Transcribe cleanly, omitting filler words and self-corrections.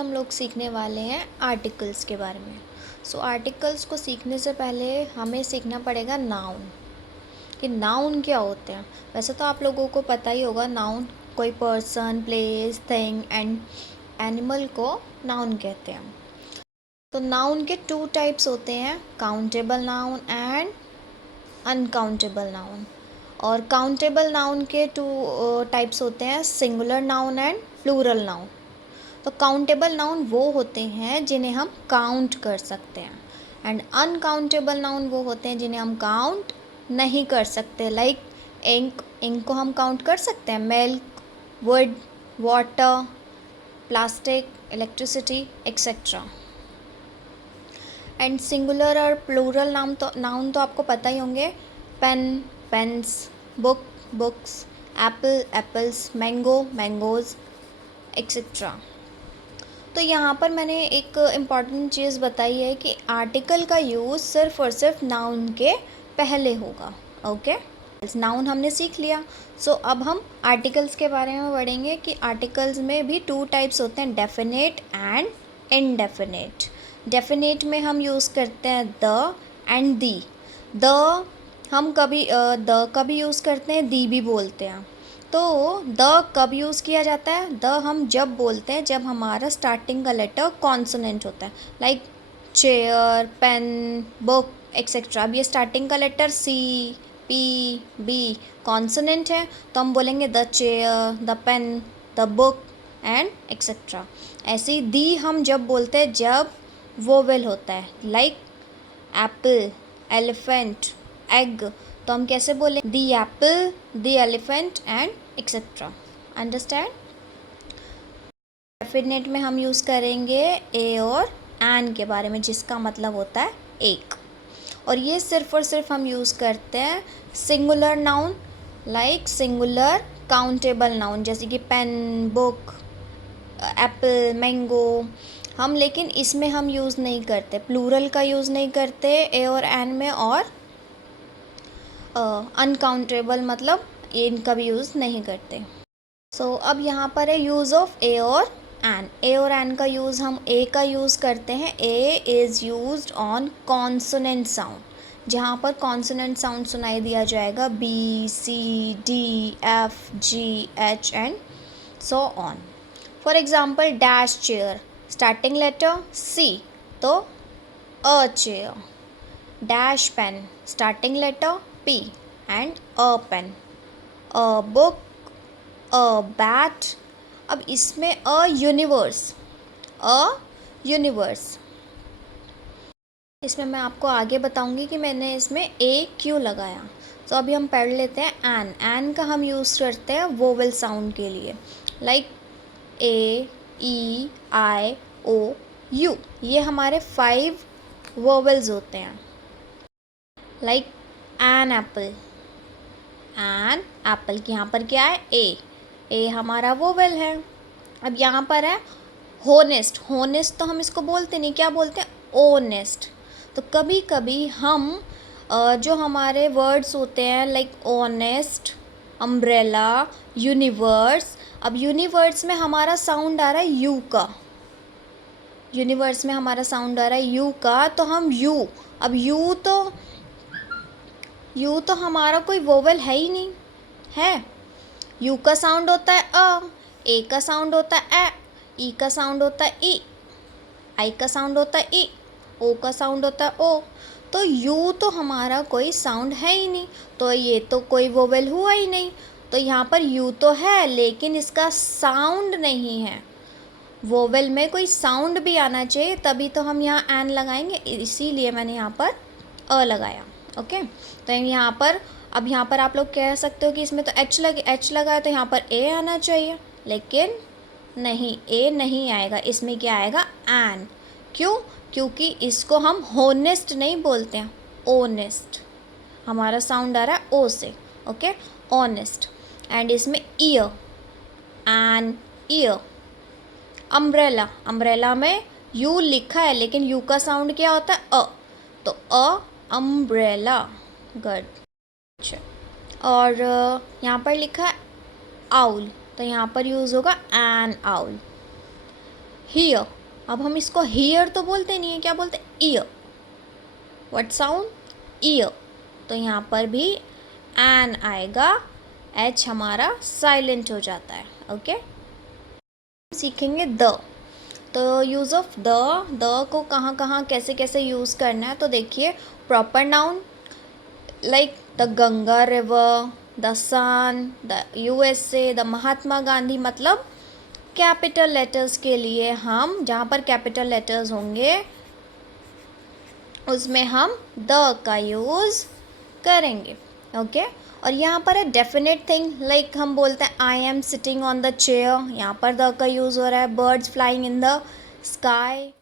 हम लोग सीखने वाले हैं आर्टिकल्स के बारे में। आर्टिकल्स को सीखने से पहले हमें सीखना पड़ेगा नाउन, कि नाउन क्या होते हैं। वैसे तो आप लोगों को पता ही होगा, नाउन कोई person, place, thing and animal को नाउन कहते हैं। तो नाउन के टू टाइप्स होते हैं, countable noun and uncountable noun. और काउंटेबल नाउन के टू टाइप्स होते हैं, singular noun and plural noun. तो काउंटेबल नाउन वो होते हैं जिन्हें हम काउंट कर सकते हैं, एंड अनकाउंटेबल नाउन वो होते हैं जिन्हें हम काउंट नहीं कर सकते। लाइक इंक, इंक को हम काउंट कर सकते हैं। Milk, wood, water, plastic, electricity etcetera. And singular और प्लूरल नाउन तो आपको पता ही होंगे। Pen, pens, book, books, apple, apples, mango, mangoes etcetera. तो यहाँ पर मैंने एक इम्पॉर्टेंट चीज़ बताई है कि आर्टिकल का यूज़ सिर्फ और सिर्फ नाउन के पहले होगा। ओके, नाउन हमने सीख लिया। अब हम आर्टिकल्स के बारे में पढ़ेंगे कि आर्टिकल्स में भी टू टाइप्स होते हैं, डेफिनेट एंड इनडेफिनेट। डेफिनेट में हम यूज़ करते हैं द एंड दी। द हम कभी द का भी यूज़ करते हैं, दी भी बोलते हैं। तो द कब यूज़ किया जाता है? द हम जब बोलते हैं जब हमारा स्टार्टिंग का लेटर कॉन्सोनेंट होता है, like chair, pen, book etcetera. अब ये स्टार्टिंग का letter C, P, B consonant है, तो हम बोलेंगे the chair, the pen, the book and etcetera. ऐसे ही दी हम जब बोलते हैं जब वोवेल होता है, लाइक एप्पल, एलिफेंट, एग, तो हम कैसे बोलें? The apple, the elephant and etcetera. Understand? Definite में हम यूज़ करेंगे ए और एन के बारे में, जिसका मतलब होता है एक। और ये सिर्फ और सिर्फ हम यूज़ करते हैं singular noun, like singular countable noun, जैसे कि पेन, बुक, एप्पल, मैंगो। हम लेकिन इसमें हम यूज़ नहीं करते, प्लूरल का यूज़ नहीं करते ए और एन में, और अनकाउंटेबल मतलब इनका भी यूज़ नहीं करते। अब यहाँ पर है यूज़ ऑफ ए और एन। ए और एन का यूज़, हम ए का यूज़ करते हैं, a is used on consonant sound, जहाँ पर कॉन्सोनेंट साउंड सुनाई दिया जाएगा, B, C, D, F, G, H and so on. For example dash chair, starting letter C, तो a chair. Dash pen, starting letter P and a pen, a book, a bat। अब इसमें a universe, इसमें मैं आपको आगे बताऊंगी कि मैंने इसमें a क्यों लगाया। अभी हम पढ़ लेते हैं एन। एन का हम यूज़ करते हैं वोवेल साउंड के लिए, like a, E, I, O, you. ये हमारे 5 वोवेल्स होते हैं, like an apple, an apple की यहाँ पर क्या है? ए हमारा वोवेल है। अब यहाँ पर है होनेस्ट। होनेस्ट तो हम इसको बोलते नहीं, क्या बोलते हैं? ओनेस्ट। तो कभी कभी हम जो हमारे वर्ड्स होते हैं, लाइक ऑनेस्ट, अम्ब्रेला, यूनिवर्स। अब यूनिवर्स में हमारा साउंड आ रहा है यू का, यूनिवर्स में हमारा साउंड आ रहा है यू का, तो हम यू, अब यू तो हमारा कोई वोवेल है ही नहीं है। यू का साउंड होता है अ, ए का साउंड होता है ए, ई का साउंड होता है ई, आई का साउंड होता है ई, ओ का साउंड होता है ओ। तो यू तो हमारा कोई साउंड है ही नहीं, तो ये तो कोई वोवेल हुआ ही नहीं। तो यहाँ पर यू तो है लेकिन इसका साउंड नहीं है। वोवेल में कोई साउंड भी आना चाहिए, तभी तो हम यहाँ एन लगाएंगे, इसीलिए मैंने यहाँ पर अ लगाया। ओके, तो यहाँ पर, अब यहाँ पर आप लोग कह सकते हो कि इसमें तो एच लगा है, तो यहाँ पर ए आना चाहिए, लेकिन नहीं, ए नहीं आएगा, इसमें क्या आएगा? एन। क्यों? क्योंकि इसको हम होनेस्ट नहीं बोलते हैं, ओनेस्ट। हमारा साउंड आ रहा है ओ से। Okay, honest. एंड इसमें ear, an ear. Umbrella, umbrella में यू लिखा है लेकिन यू का साउंड क्या होता है? अ, तो अ अम्ब्रेला। गुड। अच्छा, और यहाँ पर लिखा है आउल, तो यहाँ पर यूज़ होगा एन आउल। हियर, अब हम इसको हियर तो बोलते नहीं है, क्या बोलते? ईयर. What sound? ईयर. तो यहाँ पर भी एन आएगा, एच हमारा साइलेंट हो जाता है. ओके, सीखेंगे द. तो यूज़ ऑफ द को कहाँ कहाँ कैसे कैसे यूज़ करना है, तो देखिए, proper noun like the Ganga river, the sun, the USA, the Mahatma Gandhi, मतलब कैपिटल लेटर्स के लिए हम जहाँ पर कैपिटल लेटर्स होंगे उसमें हम द का यूज़ करेंगे. ओके, और यहाँ पर है डेफिनेट थिंग, लाइक हम बोलते हैं I am sitting on the chair, यहाँ पर द का यूज़ हो रहा है. Birds flying in the sky,